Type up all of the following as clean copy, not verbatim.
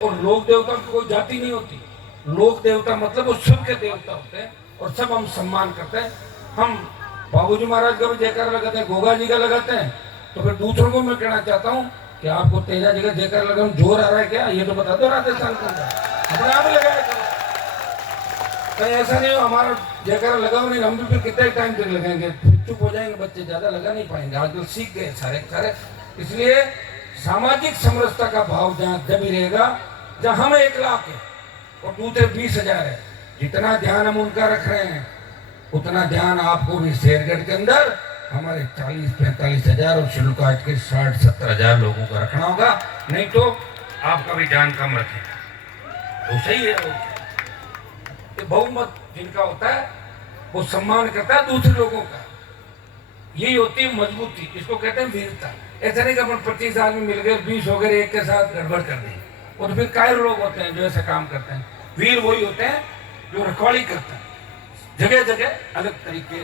और लोक देवता की कोई जाति नहीं होती। लोक देवता मतलब वो सब के देवता होते हैं और सब हम सम्मान करते हैं। हम बाबूजी महाराज का भी जयकार लगाते हैं, गोगा जी का लगाते हैं। तो फिर दूसरों को मैं कहना चाहता हूँ कि आपको तेजा जी का जयकार लगाने जोर आ रहा है क्या, ये तो बता दो राजस्थान के अंदर अपने आप ही लगाया करो। कहीं ऐसा नहीं हो हमारा जयकार लगाओ नहीं, हम भी फिर कितने टाइम तक लगाएंगे, चुप हो जाएंगे बच्चे, ज्यादा लगा नहीं पाएंगे। आजकल सीख गए सारे सारे। इसलिए सामाजिक समरसता का भाव जहाँ जब ही रहेगा जहाँ हम 1,00,000 है और दूसरे 20,000 है, जितना ध्यान हम उनका रख रहे हैं उतना ध्यान आपको भी शेरगढ़ के अंदर हमारे 40-45 हजार और शिलुकाज के 60-70 हजार लोगों का रखना होगा। नहीं तो आपका भी ध्यान कम रखेगा तो सही है। वो बहुमत जिनका होता है वो सम्मान करता है दूसरे लोगों का, यही होती है मजबूती, इसको कहते हैं वीरता। ऐसा नहीं कि अपन 25 आदमी मिल गए 20 हो गए एक के साथ गड़बड़ कर दी, और फिर कायर लोग होते हैं जो ऐसा काम करते हैं। वीर वही होते हैं जो रखवाली करते हैं। जगह जगह अलग तरीके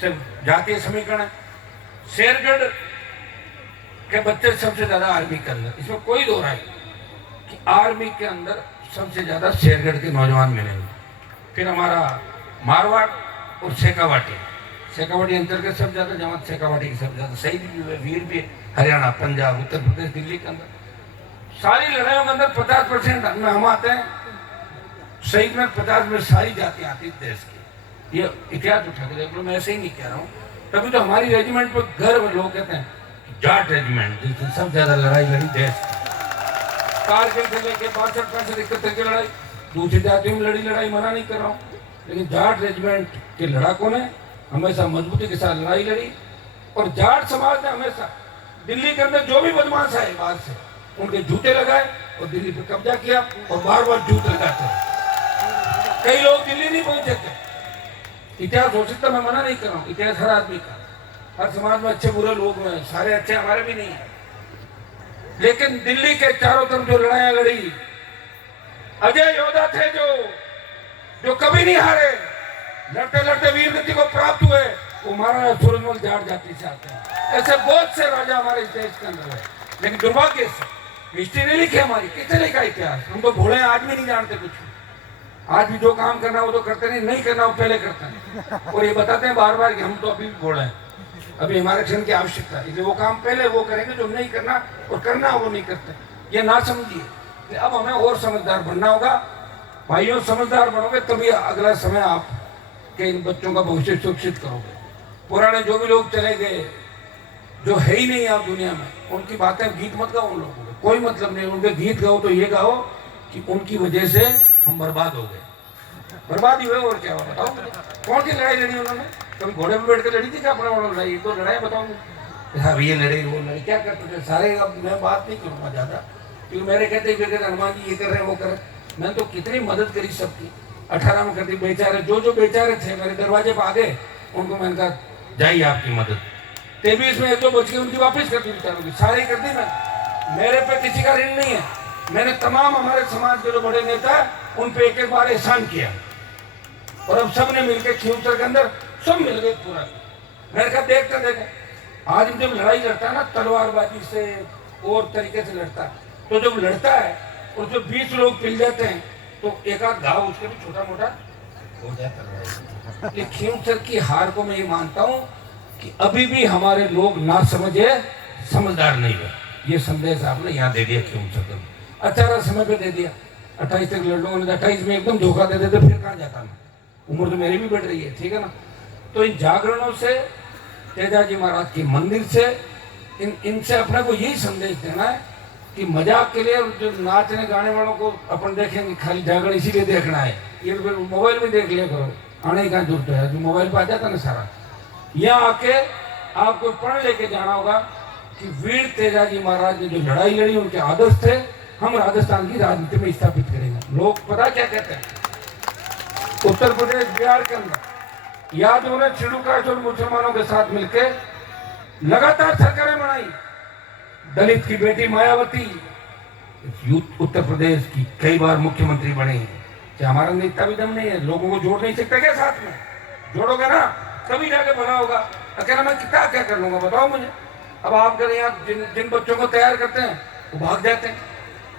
से जातीय समीकरण है। शेरगढ़ के बच्चे सबसे ज्यादा आर्मी के अंदर, इसमें कोई दो राय कि आर्मी के अंदर सबसे ज्यादा शेरगढ़ के नौजवान मिलेंगे। फिर हमारा मारवाड़ और शेखावाटी अंतर्गत सब ज्यादा, जमात शेखावाटी की सब ज्यादा, शहीद भी हुए, वीर भी, हरियाणा, पंजाब, उत्तर प्रदेश, दिल्ली के अंदर सारी लड़ाइयों के अंदर 50% हम आते हैं। शहीद में 50 में सारी जातियां आती देश की। ये इतिहास उठा के देख लो, मैं ऐसे ही नहीं कह रहा हूँ। तभी तो हमारी रेजिमेंट पर गर्व, लोग कहते हैं जाट रेजिमेंट जिसने सबसे ज्यादा लड़ाई लड़ी देश की। कारगिल से लेके 62-65-71 की लड़ाई, दूसरी जातियों में लड़ी लड़ाई मना नहीं कर रहा हूँ, लेकिन जाट रेजिमेंट के लड़ाकों ने हमेशा मजबूती के साथ लड़ाई लड़ी। और जाट समाज ने हमेशा दिल्ली के अंदर जो भी बदमाश आए बाहर से उनके जूते लगाए और दिल्ली पे कब्जा किया और बार बार जूते लगाते। कई लोग दिल्ली नहीं पहुंचे थे। इतिहास हो सकता, मैं मना नहीं कर रहा हूँ, इतिहास हर आदमी का, हर समाज में अच्छे बुरे लोग हैं, सारे अच्छे हमारे भी नहीं है। लेकिन दिल्ली के चारों तरफ जो लड़ाइयां लड़ी, अजय योद्धा थे जो कभी नहीं हारे, लड़ते लड़ते वीर गति को प्राप्त हुए, वो महाराजा सूरजमल जाट जाति से आते हैं। ऐसे बहुत से राजा हमारे इस देश के अंदर है, लेकिन दुर्भाग्य से हिस्ट्री नहीं लिखी हमारी। किसने लिखा इतिहास? हम तो भोले, आज भी नहीं जानते कुछ। आज भी जो काम करना वो तो करते नहीं करना वो पहले करते हैं, और ये बताते हैं बार बार कि हम तो अभी भी भोले हैं, अभी हमारे क्षण की आवश्यकता है, इसलिए वो काम पहले वो करेंगे जो नहीं करना, और करना वो नहीं करते। ये ना समझिए, अब हमें और समझदार बनना होगा। भाइयों, समझदार बनोगे तभी अगला समय आप के इन बच्चों का भविष्य सुरक्षित करोगे। पुराने जो भी लोग चले गए, जो है ही नहीं आप दुनिया में, उनकी बातें, गीत मत गाओ उन लोगों को, कोई मतलब नहीं। उनके गीत गाओ तो ये गाओ कि उनकी वजह से हम बर्बाद हो गए। बर्बाद ही हुए और क्या हुआ बताओ? कौन सी लड़ाई लड़ी उन्होंने? कभी घोड़े पर बैठ कर लड़ी थी क्या अपना वालों लड़ाई? तो लड़ाई बताऊंगी, हाँ ये लड़ाई वो लड़ाई, क्या करते थे सारे। अब मैं बात नहीं करूँगा ज़्यादा, क्योंकि मेरे कहते हनुमान जी ये कर रहे हैं वो कर रहे। मैंने तो कितनी मदद करी सबकी, 18 में कर दी। बेचारे जो बेचारे थे मेरे दरवाजे पर आ गए, उनको मैंने कहा जाइए आपकी मदद। 23 में 1-2 बच गए, उनकी वापस कर दी बेचारों की, सारी कर दी। मैं, मेरे पे किसी का ऋण नहीं है। मैंने तमाम हमारे समाज के जो बड़े नेता उन पे एक बार एहसान किया, और अब सब ने मिलकर खियूसर के अंदर सब मिल गए पूरा। मैंने कहा देखते देखे, आज जब लड़ाई लड़ता है ना तलवारबाजी से और तरीके से लड़ता है, तो जब लड़ता है और जो 20 लोग पिल जाते हैं तो एक आध घाव उसके भी छोटा मोटा हो जाता है। ये खियूसर की हार को मैं ये मानता हूँ कि अभी भी हमारे लोग ना समझे, समझदार नहीं है। ये संदेश आपने यहाँ दे दिया खियूसर को, अच्छा समय पे दे दिया। 28 तक लड़ लोगों ने 28 में एकदम धोखा दे देते, फिर कहाँ जाता मैं? उम्र तो मेरी भी बढ़ रही है, ठीक है ना। तो इन जागरणों से, तेजाजी महाराज के मंदिर से, इनसे अपने को यही संदेश देना है कि मजाक के लिए जो नाचने गाने वालों को अपन देखेंगे, खाली जागरण इसीलिए देखना है, ये फिर मोबाइल में देख लिया करो, आने का जरूरत है, जो मोबाइल पर आ जाता ना सारा। यहाँ आके आपको पढ़ लेके जाना होगा कि वीर तेजाजी महाराज ने जो लड़ाई लड़ी उनके आदर्श थे, हम राजस्थान की राजनीति में स्थापित करेंगे। लोग पता क्या कहते हैं, उत्तर प्रदेश बिहार के अंदर यादवों ने छिड़ूकाश और मुसलमानों के साथ मिलकर लगातार सरकारें बनाई। दलित की बेटी मायावती उत्तर प्रदेश की कई बार मुख्यमंत्री बने। क्या हमारा नेता भी दम नहीं है? लोगों को जोड़ नहीं सकता क्या? साथ में जोड़ोगे ना तभी जाके बना होगा। अकेला मैं क्या कर लूंगा बताओ मुझे? अब आप करें, आप जिन बच्चों को तैयार करते हैं वो भाग जाते हैं,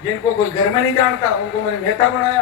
जिनको कोई घर में नहीं जानता उनको मैंने नेता बनाया।